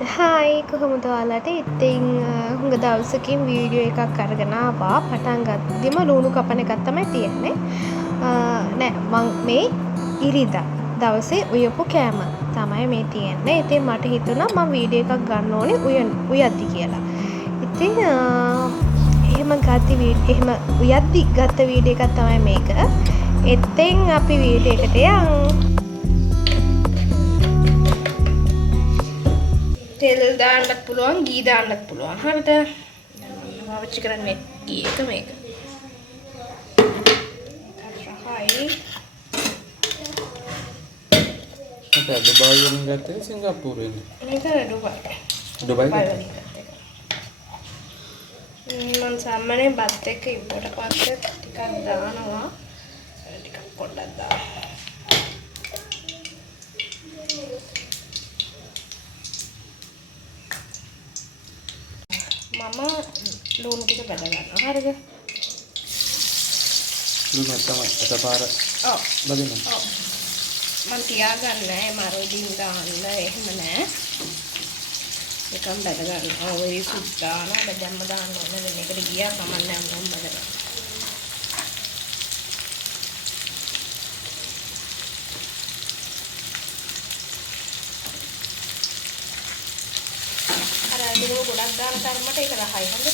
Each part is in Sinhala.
හායි කොහොමද ඔයාලට ඉතින් හුඟ දවසකින් වීඩියෝ එකක් අරගෙන ආවා පටන් ගත්තෙම ලුණු කපන එකක් තමයි තියෙන්නේ නෑ මං මේ ඉරිදා දවසේ උයපු කෑම තමයි මේ තියෙන්නේ ඉතින් මට හිතුණා මම වීඩියෝ එකක් ගන්න ඕනේ උයද්දි කියලා ඉතින් එහෙම උයද්දි ගත්ත වීඩියෝ එකක් තමයි මේක එතෙන් අපි වීඩියෝ එකට යමු තෙල් දාන්නත් පුළුවන් ගී දාන්නත් පුළුවන් හරිද මම පාවිච්චි කරන්නේ ගී එක මේක රහයි ඒක දුබායි වලින් ගත්තේ සිංගප්පූරුවෙන් මේක දුබායි වලින් ගත්තේ මම සාමාන්‍යයෙන් බත් එක්ක ඉව්වට පස්සේ ටිකක් දානවා ටිකක් පොඩ්ඩක් දානවා මම ලුණු ටික බැද ගන්නවා හරිද ලුණු තමයි එකපාර ඔව් බදින්න ඔව් මම තියාගන්නේ මරොඩින් දාන්න එහෙම නෑ එකම් බැද ගන්නවා ඔය සුප් දානවා බැදම්ම දාන්න ඕනේ දැන් මේකට ගියා කමන්නේ අම්මම බැද ගන්න අර ඒක ගොඩක් දාන තරමට ඒක රහයි හොඳ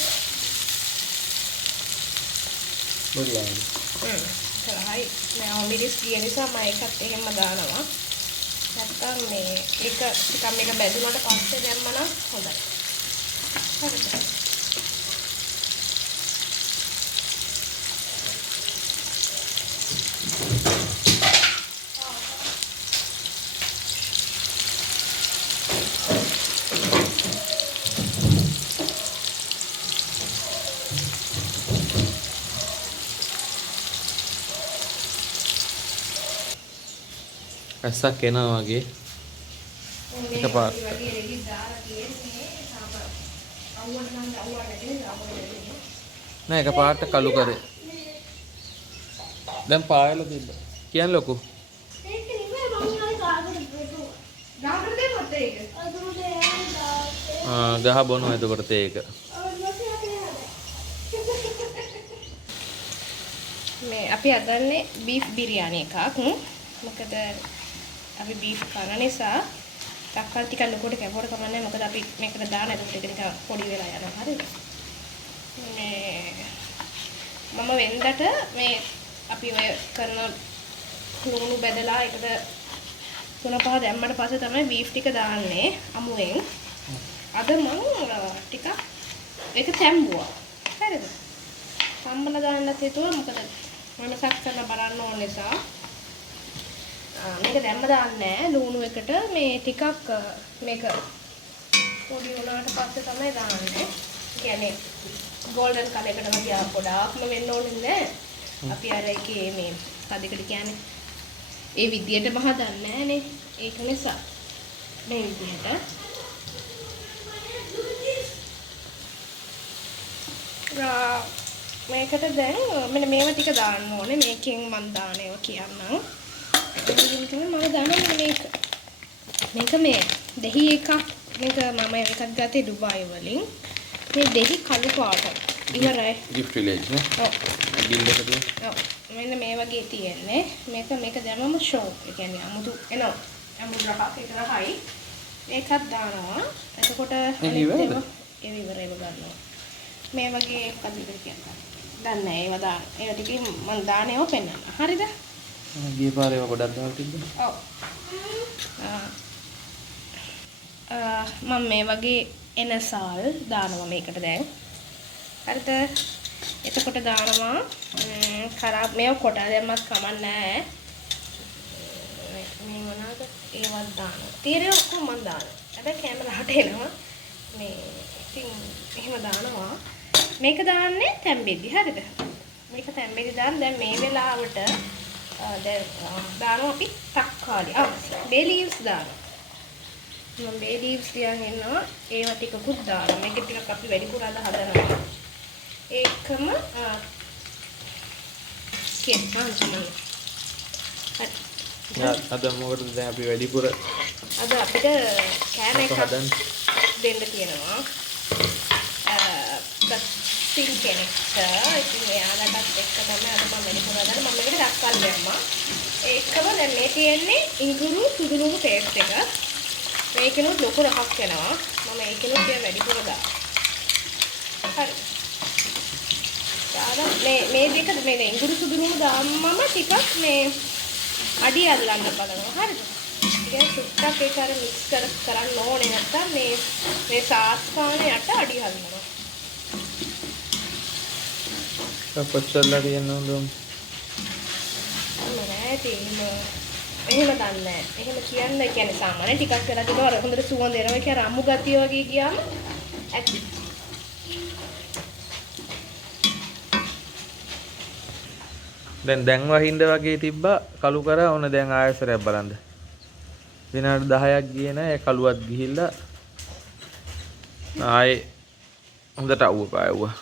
බොරියයි රහයි නෑ මිරිස් ගිය නිසා මම ඒකත් එහෙම දානවා නැත්තම් මේ එක ටිකක් මේක බැදුනට පස්සේ දැම්ම නම් හොඳයි හරිද ඇස්සක් එනවා වගේ එකපාර නෑ එකපාරට කළු කරේ දැන් පායලා තිබ්බ කියන්නේ ලොකු ගහ බොනවා එතකොට තේ එක මේ අපි හදන්නේ බීෆ් බිරියානි එකක් මොකද අපි බීෆ් කන නිසා තක්කල් ටිකක් ලොකුට කැපුවට කමන්නේ මොකද අපි මේකට දාන එතකොට ඒක නිකන් පොඩි වෙලා යනවා හරිද මේ මම වෙන්දට මේ අපි ඔය කරන ලුණු බෙදලා ඒකට 3-5 දැම්මට පස්සේ තමයි බීෆ් ටික දාන්නේ අමුවෙන් අද මම ටිකක් ඒක තැම්බුවා හරිද සම්බල දාන්නත් හේතුව මොකද මනසක් කරන බලන්න ඕන නිසා මේක දැම්ම දාන්නේ ලුණු එකට මේ ටිකක් මේක පොඩි වුණාට පස්සේ තමයි දාන්නේ. කියන්නේ golden color එකට වගේ පොඩාක්ම වෙන්න ඕනේ නැහැ. අපි අර එකේ මේ කඩේකට කියන්නේ ඒ විදියටම හදන්නේ නැහනේ. ඒක නිසා මේ විදියට මේකට දැන් මෙන්න මේවා ටික දාන්න ඕනේ. මේකෙන් මම දාන ඒවා කියන්නම්. මම දානවා මේක මේ දෙහි එකක් මේක මම එකක් ගත්තේ ඩුබායි වලින් මේ දෙහි කළු පාට ඉවරයි gift village නේ ඔව් බිල් එකදී ඔව් මෙන්න මේ වගේ තියෙන්නේ මේක දැම්මම ෂෝක් ඒ කියන්නේ අමුතු එනවා අමුතු රහක් ඒක රහයි ඒකත් දානවා එතකොට ඒ ඉවරයි ගන්නවා මේ වගේ කදිකට කියනවා දන්නේ ඒව දාන ඒව ටිකේ මම දාන්නේ ඒව පෙන්නන්න හරිද ගිය පාරේ ඒවා ගොඩක් දාලා තිබ්බා. ඔව්. මම මේ වගේ එනසල් දානවා මේකට දැන්. හරිද? එතකොට දානවා කරාබ් මේව කොට දැම්මත් කමක් නැහැ. මේ මොනවාද? ඒවත් දානවා. තීරේ ඔක්කොම මම දානවා. හැබැයි කැමරාවට එනවා. මේ ඉතින් එහෙම දානවා. මේක දාන්නේ තැම්බෙද්දි හරිද? මේක තැම්බෙද්දි දැන් මේ වෙලාවට දානවා අපි තක්කාලි බේ ලීව්ස් දානවා මම බේ ලීව්ස් තියන් ඉන්නවා ඒවා ටිකකුත් දානවා මේක ටිකක් අපි වැඩිපුර අද හදනවා ඒකම කියන්න තමයි අද මොකටද දැන් අපි වැඩිපුර අද අපිට කෑම එකක් හදන්න දෙන්න තියෙනවා. ප්‍රතින් කෙනෙක්ට ඉතින් එයාලටත් එක්ක තමයි අද මම වැඩිපුර හදන්නේ. මම මේකට දක්වන්න දැම්මා. ඒකම දැන් මේ තියෙන්නේ ඉඟුරු සුදුලුණු පේස්ට් එක. මේකෙනුත් ලොකු රහක් වෙනවා. මම ඒකෙනුත් ටික වැඩිපුර දානවා. හරි. දාලා මේ දෙක මේ ඉඟුරු සුදුලුණු දාන්නම ටිකක් මේ අඩිය අල්ලන්න බලනවා. හරිද? ඉතින් සුට්ටක් ඒක අර මික්ස් කරන්න ඕනේ නැත්තම් මේ සාස් කාණේ යට අඩිය හදනවා. කොච්චරලා තියෙනවද? එහෙම දන්නේ. එහෙම කියන්නේ සාමාන්‍ය ටිකක් වෙලා දිනවා. අර හොඳට සුවඳ එනවා. ඒක රම්මු ගතිය වගේ ගියාම ඇති. දැන් වහින්ද වගේ තිබ්බා කළු කරා ඕන දැන් ආයෙසරයක් බලන්න. විනාඩි 10ක් ගියේ නෑ ඒ කළුවත් ගිහිල්ලා ආයේ හොඳට අවුව පායුවා.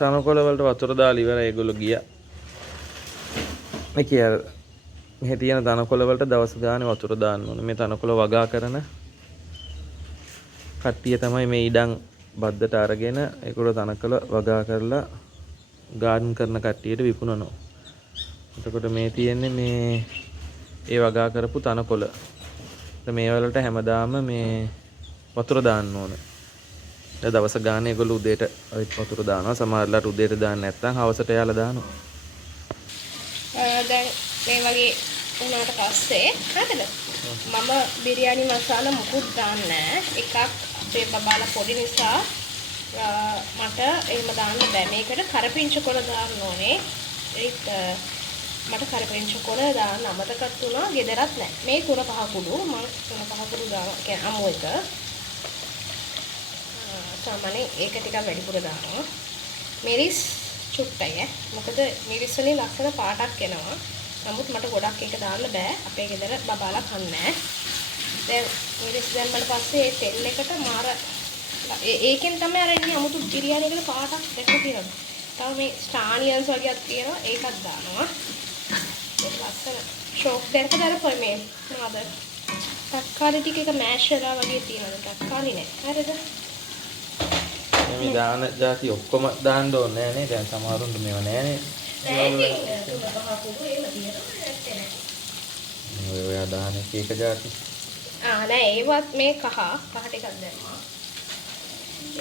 තනකොළ වලට වතුර දාලා ඉවරයි ඒගොල්ලෝ ගියා. මේ කියලා මෙහි තියෙන තනකොළ වලට දවස් ගානේ වතුර දාන්න ඕනේ. මේ තනකොළ වගා කරන කට්ටිය තමයි මේ ඉඩම් බද්දට අරගෙන ඒගොල්ලෝ තනකොළ වගා කරලා ගාඩන් කරන කට්ටියට විකුණනවා. එතකොට මේ තියෙන්නේ මේ ඒ වගා කරපු තනකොළ. මේ වලට හැමදාම මේ වතුර දාන්න ඕනේ. දවස ගානේ ඒගොල්ලෝ උදේට වතුර දානවා. සමහරලාට උදේට දාන්න නැත්නම් හවසට යාලා දානවා. දැන් මේ වගේ වුණාට පස්සේ හරිද? මම බිරියානි මසාලා මුකුත් දාන්නේ නැහැ. එකක් අපේ බබාලා පොඩි නිසා මට එහෙම දාන්න බෑ. මේකට කරපිංච කොළ දාන්න ඕනේ. ඒක මට කරපිංච කොළ දාන්න අමතකත් වුණා. ගෙදරත් නැහැ. මේ 3-5 කුඩු මම 3-5 කුඩු දානවා. කියන්නේ අමු එක. සාමාන්‍යයෙන් ඒක ටිකක් වැඩිපුර දානවා. මිරිස් චුට්ටයි මොකද මිරිස් වලින් ලස්සන පාටක් එනවා. නමුත් මට ගොඩක් ඒක දාන්න බෑ. අපේ ගෙදර බබාලා කන්නේ නැහැ. දැන් මිරිස් දැම්මම පස්සේ ඒ තෙල් එකට මාර ඒකෙන් තමයි අර ඉන්නේ 아무තු බිරියානි එකේ පාටක් දැක්ක තියෙනවා. තව මේ ස්ටානියන්ස් වගේක් තියෙනවා. ඒකත් දානවා. ඒක ලස්සන ෂෝක් දැක්ක දාලා මේ මොනවද? තක්කාලි ටික එක මෑෂ් වෙලා වගේ තියෙනවා. තක්කාලි නෑ. හරිද? මේ දාන જાති ඔක්කොම දාන්න ඕනේ නෑනේ. දැන් සමහරුන්ට මේව නෑනේ. ඔය දාන එක જાති. නෑ ඒවත් මේ කහ ටිකක් දැම්මා.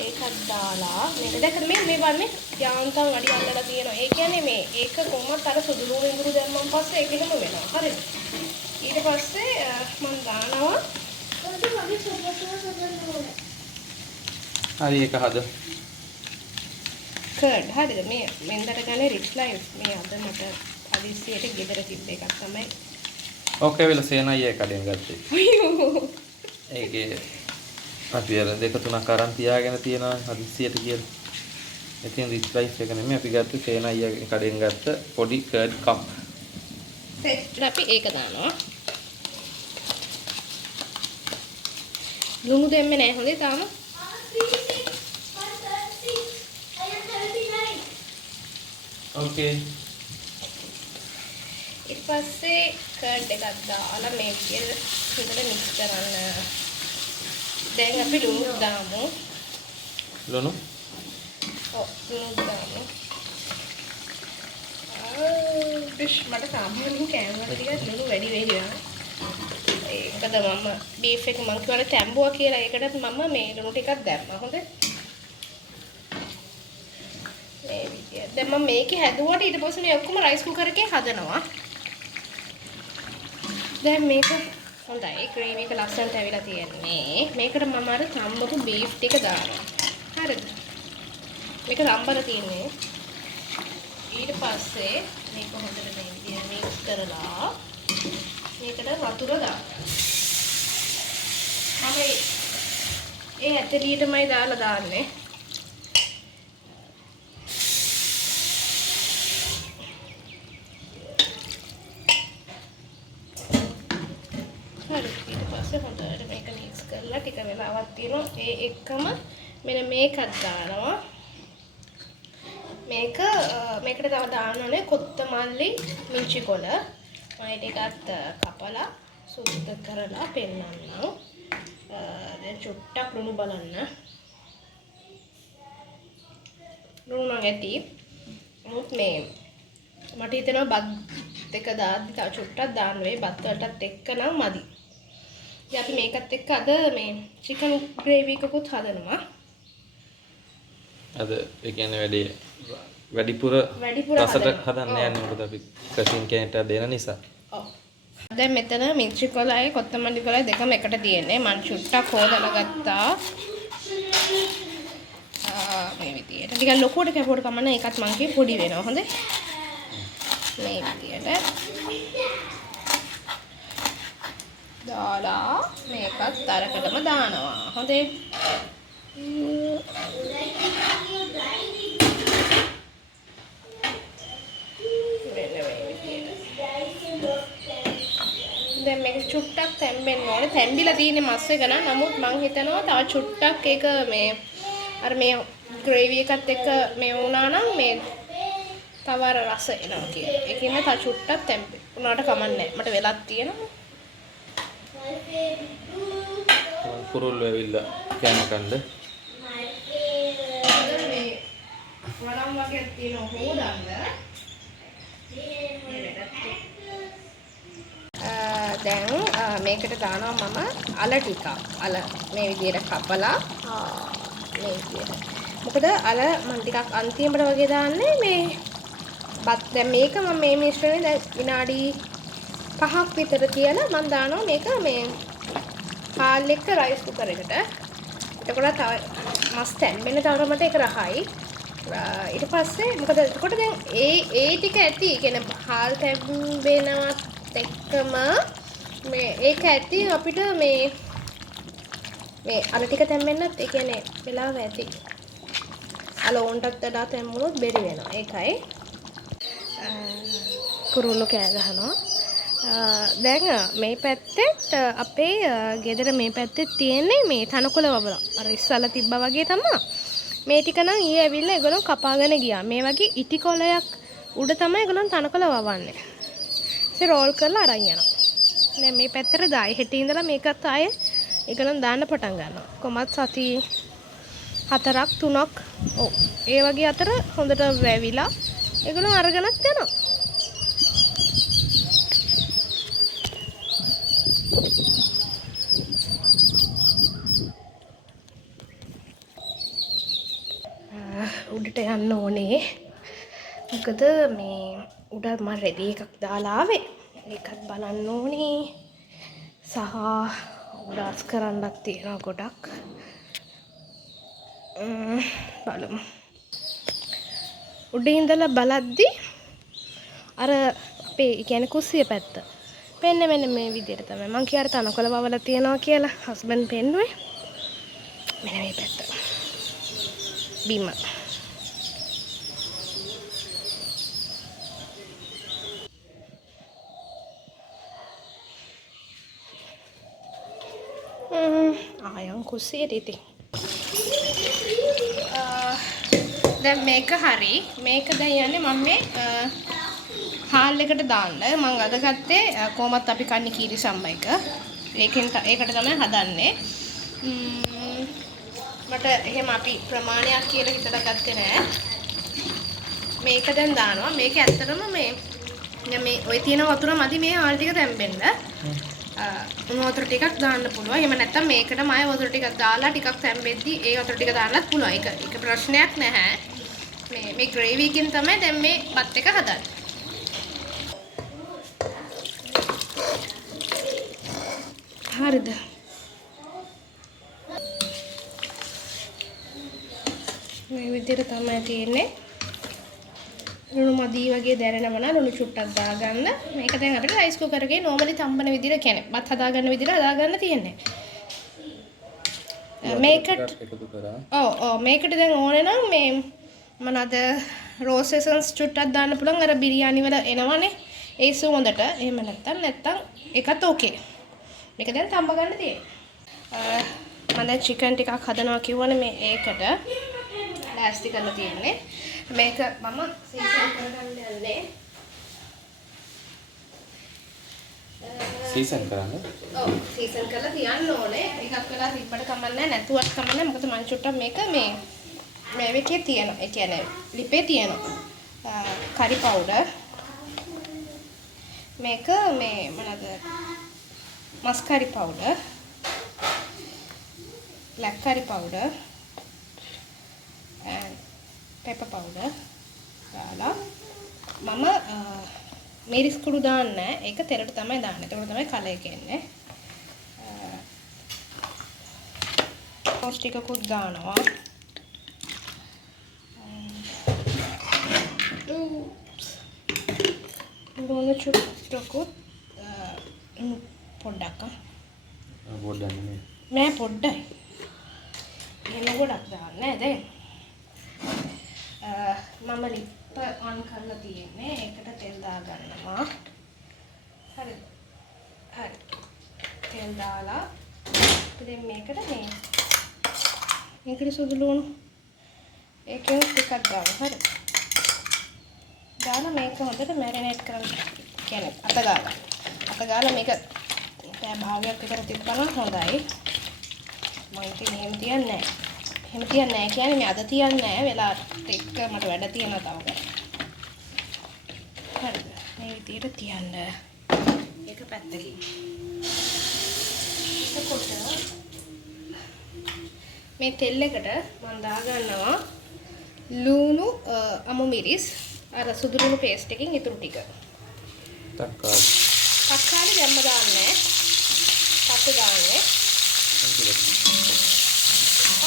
ඒකත් දාලා මේක දැක්කද මේ වන්නේ යාන්තම් අඩි අල්ලලා තියෙනවා. ඒ කියන්නේ මේ ඒක කොහොමද අර සුදු ඉඟුරු දැම්මන් පස්සේ ඒක එහෙම වෙනවා. හරිද? ඊට පස්සේ මම දානවා හරි ඒක හද. කර්ඩ් හරිද? මේ මෙන්දට ගන්නේ රිච් ලයිෆ් මේ අද මට අදිසියට ගෙදර තිබ්බ එකක් තමයි. ඕකේ වෙල සේනයි කඩෙන් ගත්තේ. අයියෝ. ඒකේ අපි අර 2-3 අරන් තියාගෙන තියෙනවා හදිස්සියට කියලා. ඉතින් රිච් ලයිෆ් එක නෙමෙයි අපි ගත්තේ සේනයි කඩෙන් ගත්ත පොඩි කර්ඩ් කප්. සෙට් අපි ඒක දානවා. ලුණු දෙන්නේ නැහැ හොඳේ තාම. ඕකේ. ඊට පස්සේ කර්ඩ් එකක් දාලා මේ විදිහට හොඳට මික්ස් කරන්න. දැන් අපි ලුණු දාමු. ලුණු? ඔව් ලුණු දාමු. මට සාමාන්‍යයෙන් කෑම වල ටිකක් ලුණු වැඩි වෙනවා. ඒකද මම බීෆ් එක මං කියවල ටැම්බුවා කියලා ඒකටත් මම මේ ලුණු ටිකක් දැම්මා. හොඳේ. මේ විදියට. දැන් මම මේකේ හැදුවට ඊට පස්සේ මේ ඔක්කොම රයිස් කුකර් එකේ හදනවා. දැන් මේක හොඳයි ග්‍රේවි එක ලස්සනට ඇවිල්ලා තියෙන්නේ. මේකට මම අර තම්බපු බීෆ් ටික දානවා. හරිද? මේක තම්බලා තියෙන්නේ. ඊට පස්සේ මේක හොඳට මේ විදියට මික්ස් කරලා මේකට වතුර දානවා. මම ඒ ඇටලියටමයි දාලා දාන්නේ. හරි ඊට පස්සේ හොඳට මේක මික්ස් කරලා ටික වෙලාවක් තියෙනවා. ඒ එක්කම මෙන්න මේකත් දානවා. මේකට තව දාන්න ඕනේ කොත්තමල්ලි මිංචි කොළ. මම ටිකක් කපලා සුද්ධ කරලා පෙන්නන්නම්. දැන් චුට්ටක් ලුණු බලන්න. ලුණු නැති. මොකද මේ මට හිතෙනවා බත් දෙක දාද්දි තව චුට්ටක් දාන්න වෙයි. බත් වලටත් එක්ක නම් මදි. ඉතින් අපි මේකත් එක්ක අද මේ චිකන් ග්‍රේවි එකකුත් හදනවා. අද ඒ කියන්නේ වැඩිපුර රසට හදන්න යන්නේ මොකද අපි කසින් කැන්ට දෙන නිසා. ඔව්. දැන් මෙතන මිංචි කොළයි කොත්තමල්ලි කොළයි දෙකම එකට තියෙන්නේ. මම චුට්ටක් හොදලා ගත්තා. මේ විදියට. ටිකක් ලොකුවට කැපුවට කමන්න ඒකත් මං කිය පොඩි වෙනවා. හොඳේ. මේ විදියට. දාලා මේකත් තරකටම දානවා. හොඳේ. දැන් මේක චුට්ටක් තැම්බෙන්න ඕනේ. තැම්බිලා තියෙන්නේ මස් එක නම්. නමුත් මං හිතනවා තව චුට්ටක් ඒක මේ අර මේ ග්‍රේවි එකත් එක්ක මේ වුණා නම් මේ තව අර රස එනවා කියලා. ඒකින්ද තව චුට්ටක් තැම්බෙන්න. උනාට කමන්නේ. මට වෙලක් තියෙනවා. කුරුල්ල ඇවිල්ලා කෑම කන්න. මේ වරම් වගේ තියෙන හොදන්න. දැන් මේකට දානවා මම අල ටිකක්. අල මේ විදියට කපලා මේ විදියට. මොකද අල මම ටිකක් අන්තිමට වගේ දාන්නේ මේ බත් දැන් මේක මම මේ මිශ්‍රණය දැන් විනාඩි 5ක් විතර තියලා මම දානවා මේක මේ හාල් එක්ක රයිස් කුකර් එකට. එතකොට තව මස් තැම්බෙන තරමට ඒක රහයි. ඊට පස්සේ මොකද එතකොට දැන් ඒ ටික ඇති. කියන්නේ හාල් තැම්බෙනවත් එක්කම මේ ඒක ඇති අපිට මේ අර ටික තැම්බෙන්නත් ඒ කියන්නේ වෙලාව ඇති. අල ඕන්ටත් වඩා තැම්බුනොත් බැරි වෙනවා. ඒකයි කුරුල්ලෝ කෑ ගහනවා. දැන් මේ පැත්තෙත් අපේ ගෙදර මේ පැත්තේ තියෙන්නේ මේ තනකොළ වවලා. අර ඉස්සලා තිබ්බා වගේ තමයි. මේ ටික නම් ඊයේ ඇවිල්ලා ඒගොල්ලෝ කපාගෙන ගියා. මේ වගේ ඉටි කොළයක් උඩ තමයි ඒගොල්ලෝ තනකොළ වවන්නේ. ඉතින් රෝල් කරලා අරන් යනවා. දැන් මේ පැත්තට දායි හෙට ඉඳලා මේකත් ආයේ ඒගොල්ලෝ දාන්න පටන් ගන්නවා. කොහමත් සති 4ක් 3ක් ඔව් ඒ වගේ අතර හොඳට වැවිලා ඒගොල්ලෝ අරගෙනත් යනවා. උඩට යන්න ඕනේ. මොකද මේ උඩ මම රෙදි එකක් දාලා ආවේ. ඒකත් බලන්න ඕනේ. සහ උඩස් කරන්නත් තියෙනවා ගොඩක්. බලමු. උඩින් ඉඳලා බලද්දි අර අපේ කියන්නේ කුස්සිය පැත්ත. මෙන්න මේ විදිහට තමයි. මං කියාර තනකොළ වවලා තියනවා කියලා හස්බන්ඩ් පෙන්නුවේ. මෙන්න මේ පැත්ත. බීම. ආයන් කුස්සියට ඉතින්. දැන් මේක හරි. මේක දැන් යන්නේ මම මේ හාල් එකට දාන්න. මම අද ගත්තේ කොහොමත් අපි කන්නේ කීරි සම්බ එක. ඒකට තමයි හදන්නේ. මට එහෙම අපි ප්‍රමාණයක් කියලා හිතලා ගත්තේ නෑ. මේක දැන් දානවා. මේක ඇත්තටම මේ ඔය තියෙන වතුර මදි මේ හාල් ටික තැම්බෙන්න. උණු වතුර ටිකක් දාන්න පුළුවන්. එහෙම නැත්නම් මේකටම ආයෙ වතුර ටිකක් දාලා ටිකක් තැම්බෙද්දි ඒ වතුර ටික දාන්නත් පුළුවන්. ඒක ප්‍රශ්නයක් නැහැ. මේ ග්‍රේවි එකෙන් තමයි දැන් මේ බත් එක හදන්නේ. හරිද? මේ විදිහට තමයි තියෙන්නේ. ලුණු මදි වගේ දැනෙනවා නම් ලුණු චුට්ටක් දාගන්න. මේක දැන් අපිට රයිස් කුකර් එකේ normally තම්බන විදිහට කියන්නේ බත් හදාගන්න විදිහට හදාගන්න තියෙන්නේ. මේකට මේකට දැන් ඕනේ නම් මේ මොනවාද රෝස් එසන්ස් චුට්ටක් දාන්න පුළුවන්. අර බිරියානි වල එනවනේ. ඒ සුවඳට. එහෙම නැත්තම් ඒකත් ඕකේ. මේක දැන් තම්බ ගන්න තියෙන්නේ. මම දැන් චිකන් ටිකක් හදනවා කිව්වනේ මේ ඒකට ලෑස්ති කරලා තියෙන්නේ. මේක මම සීසන් කරගන්න යන්නේ. සීසන් කරන්න. ඔව් සීසන් කරලා තියන්න ඕනේ. එකක් වෙලා තිබ්බට කමන්නේ නැතුවත් කමන්නේ. මොකද මං චුට්ටක් මේක මේ එකේ තියෙනවා. ඒ කියන්නේ ලිපේ තියෙනවා. කරි පවුඩර්. මේක මේ මොනවාද? මස්කරි powder. black curry powder and pepper powder දාලා මම මිරිස් කුඩු දාන්නේ නැහැ. ඒක තෙරට තමයි දාන්නේ. ඒක තමයි කලර් එක එන්නේ. සෝස් ටිකකුත් දානවා. ලුණු චුට්ටකුත් පොඩ්ඩක් නෑ පොඩ්ඩයි. එහෙම ගොඩක් දාන්නේ නැහැ දැන්. මම ලිප් ඔන් කරලා තියෙන්නේ. ඒකට තෙල් දා ගන්නවා. හරිද? හරි. තෙල් දාලා ඉතින් මේකට මේකට සුදු ලුණු ඒකෙන් ටිකක් දාන්න. හරි. දාලා මේක හොඳට මැරිනේට් කරන්න. කියන්නේ අත ගාලා මේක දැන් භාගයක් විතර තිබ්බනම් හොඳයි. මම ඉතින් එහෙම තියන්නේ නැහැ. එහෙම තියන්නේ නැහැ කියන්නේ මේ අද තියන්නේ නැහැ. වෙලාවට එක්ක මට වැඩ තියෙනවා තව කරන්න. හරිද? මේ විදියට තියන්න. ඒක පැත්තකින්. එතකොට මේ තෙල් එකට මම දා ගන්නවා ලුණු අමු මිරිස් අර සුදු ලුණු පේස්ට් එකකින් ඉතුරු ටික. තක්කාලි දැම්ම දාන්නේ. පස්සේ දාන්නේ.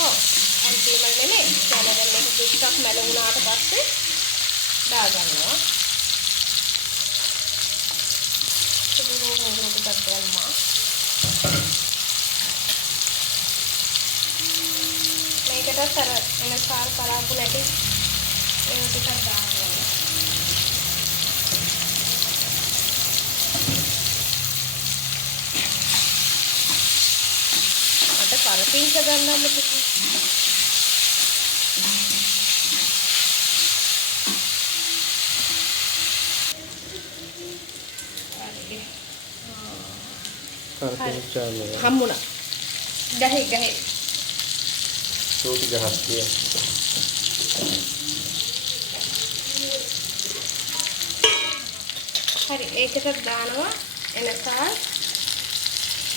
ඔව් අන්තිමට නෙමෙයි. දැන් මේක දුක්ක් මැල වුණාට පස්සේ දා ගන්නවා. සුදු ලුණු ටිකක් දැම්මා. මේකටත් අර එන සාල් පලාපු නැටි ඒක ටිකක් දානවා. අත කරපින්ච ගන්නම ටික. කරපින්චාල හම්බුණා. ගහේ චෝටි ගහක් තිය. හරි ඒකට දානවා එනසාල්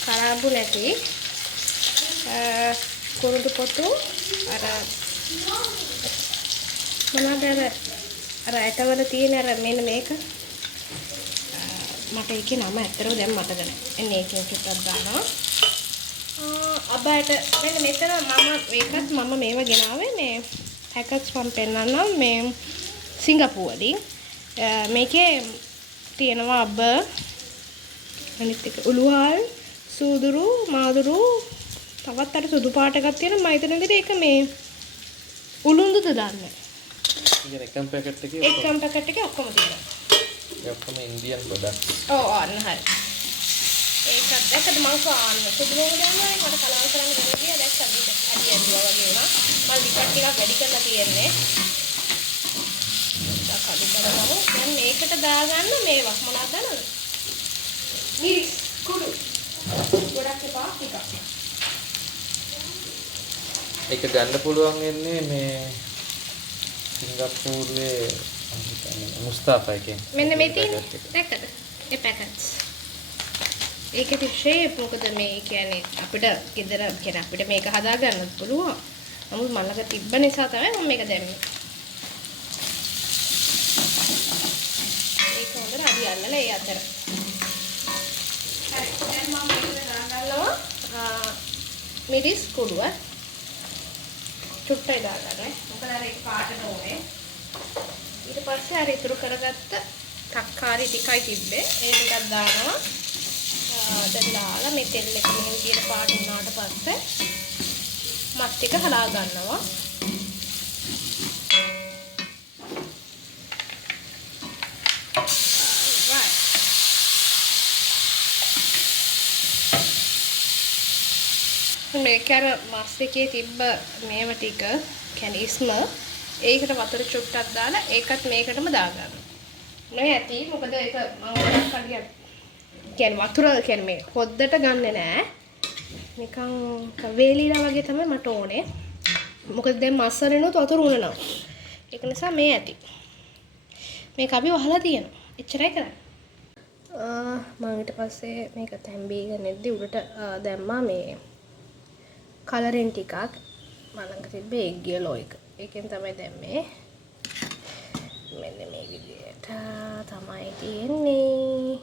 කරාබු නැති කුරුදු පොතු අර මොනවාද අර ඇටවල තියෙන අර මෙන්න මේක මට ඒකේ නම ඇත්තටම දැන් මතක නැහැ. එන්නේ ඒකෙන් ටිකක් දානවා. අබට මෙන්න මෙතන මම මේව ගෙනාවේ මේ පැකට්ස් මම පෙන්නන්නම් මේ සිංගප්පූරුවලින්. මේකේ තියෙනවා අබ අනිත් එක උළුහල් සූදුරු මාදුරු තවත් අර සුදු පාට එකක් තියෙනවා. මම හිතන්නේ ඒක මේ උළුඳුද දන්නේ. ඉතින් එකම පැකට් එකේ ඔක්කොම තියෙනවා. ඒ ඔක්කොම ඉන්දියන් ප්‍රොඩක්ට්ස්. ඔව් අන්න හරි. ඒකත් දැක්කද මං කාන්න සුදු ලුණු දැම්මා මට කලවම් කරන්න බැහැ කියලා දැක්කද අඩි ඇදුවා වගේ වුණා. මම ලිපට් ටිකක් වැඩි කරලා තියෙන්නේ. කඩු කරනවෝ දැන් මේකට දාගන්න මේවා මොනවද දන්නවද? මිරිස් කුඩු ගොඩක් එපා ටිකක්. ඒක ගන්න පුළුවන් වෙන්නේ මේ සිංගප්පූරුවේ මුස්තාෆා එකෙන්. මෙන්න මේ තියෙන දැක්කද? ඒ පැකට්ස්. ඒකේ ෂේප් මොකද මේ කියන්නේ අපිට ගෙදර කියන අපිට මේක හදා ගන්නත් පුළුවන්. නමුත් මල්ලක තිබ්බ නිසා තමයි මම මේක දැම්මේ. ඒක හොඳට අඩි අල්ලලා ඒ අතර. හරි. දැන් මම මේක දාගන්නවා මිරිස් කුඩුව. චුට්ටයි දාගන්න. මොකද අර ඒක පාටට ඕනේ. ඊට පස්සේ අර ඉතුරු කරගත්ත තක්කාරි ටිකයි තිබ්බේ. ඒ ටිකක් දානවා. දැන් දාලා මේ තෙල් එක මේ විදියට පාට වුණාට පස්සේ මත් ටික හලා ගන්නවා. මේක අර මස් එකේ තිබ්බ මේව ටික කියන්නේ ඉස්ම ඒකට වතුර චුට්ටක් දාලා ඒකත් මේකටම දාගන්න. නෑ ඇති මොකද ඒක මම ගොඩක් කඩියක් කියන්නේ වතුර කියන්නේ මේ හොද්දට ගන්නෙ නෑ. නිකන් වේලිලා වගේ තමයි මට ඕනේ. මොකද දැන් මස්සරිනුත් වතුර උනනවා. ඒක නිසා මේ ඇති. මේක අපි වහලා තියෙනවා. එච්චරයි කරන්නේ. මම ඊට පස්සේ මේක තැම්බීගෙන ඉද්දි උඩට දැම්මා මේ කලරින් ටිකක් මම ළඟ තිබ්බේ egg yellow එක. ඒකෙන් තමයි දැම්මේ. මෙන්න මේ විදිහට තමයි තියෙන්නේ.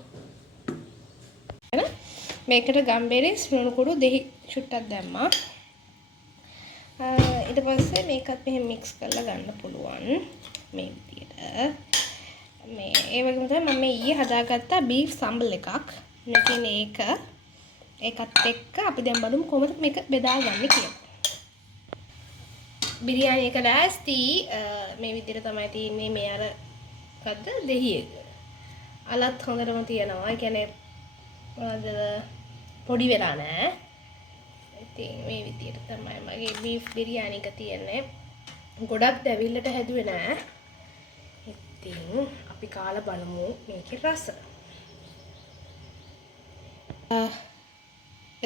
මේකට ගම්බෙරි ස්පූන් කුඩු දෙහි චුට්ටක් දැම්මා. ඊට පස්සේ මේකත් මෙහෙම මික්ස් කරලා ගන්න පුළුවන් මේ විදිහට. මේ ඒ වගේම තමයි මම ඊයේ හදාගත්ත බීෆ් සම්බල් එකක්. මෙතන ඒකත් එක්ක අපි දැන් බලමු කොහොමද මේක බෙදාගන්නේ කියලා. බිරියානි එක ලෑස්ති. මේ විදිහට තමයි තියෙන්නේ මේ අර මොකද්ද දෙහි එක. අලත් හොඳටම තියෙනවා. ඒ කියන්නේ මොනවද පොඩි වෙලා නැහැ. ඉතින් මේ විදිහට තමයි මගේ බීෆ් බිරියානි එක තියෙන්නේ. ගොඩක් දැවිල්ලට හැදුවේ නැහැ. ඉතින් අපි කාලා බලමු මේකේ රස.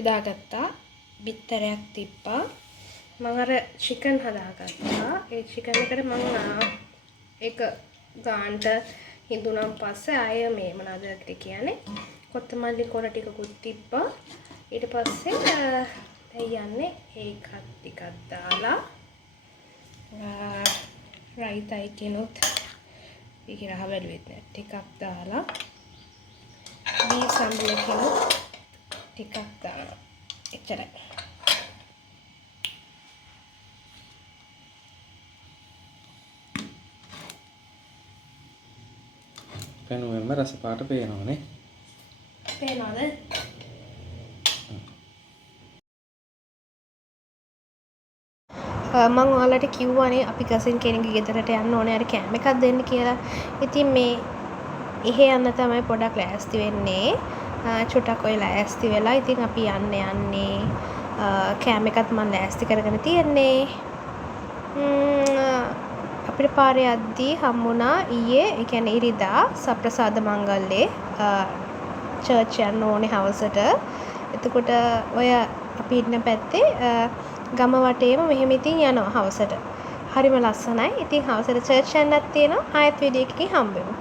එදාගත්තා බිත්තරයක් තිබ්බා. මම අර චිකන් හදාගත්තා. ඒ චිකන් එකට මම ඒක ගාන්ට හිඳුනම් පස්සේ ආය මේ මොනවද කියන්නේ කොත්තමල්ලි කොළ ටිකකුත් තිබ්බා. ඊට පස්සේ දැන් යන්නේ ඒකත් ටිකක් දාලා රයිතයි කෙනුත් ඒක රහ බැලුවෙත් නෑ ටිකක් දාලා බීෆ් සම්බල් කෙනුත් ටිකක් දාලා එච්චරයි. පෙනුමෙන්ම රස පාට පේනවනේ. පේනවද? මම ඔයාලට කිව්වනේ අපි ගසින් කෙනෙක්ගේ ගෙදරට යන්න ඕනේ අර කෑම එකක් දෙන්න කියලා. ඉතින් මේ එහෙ යන්න තමයි පොඩක් ලෑස්ති වෙන්නේ. චුට්ටක් ඔය ලෑස්ති වෙලා ඉතින් අපි යන්නේ කෑම එකත් මම ලෑස්ති කරගෙන තියෙන්නේ. අපිට පාරේ යද්දී හම්බුණා ඊයේ ඒ කියන්නේ ඉරිදා සප්‍රසාද මංගල්‍යේ චර්ච් යන්න ඕනේ හවසට. එතකොට ඔය අපි ඉන්න පැත්තේ ගම වටේම මෙහෙම ඉතින් යනවා හවසට. හරිම ලස්සනයි. ඉතින් හවසට චර්ච් යන්නත් තියෙනවා. ආයෙත් වීඩියෝ එකකින් හම්බෙමු.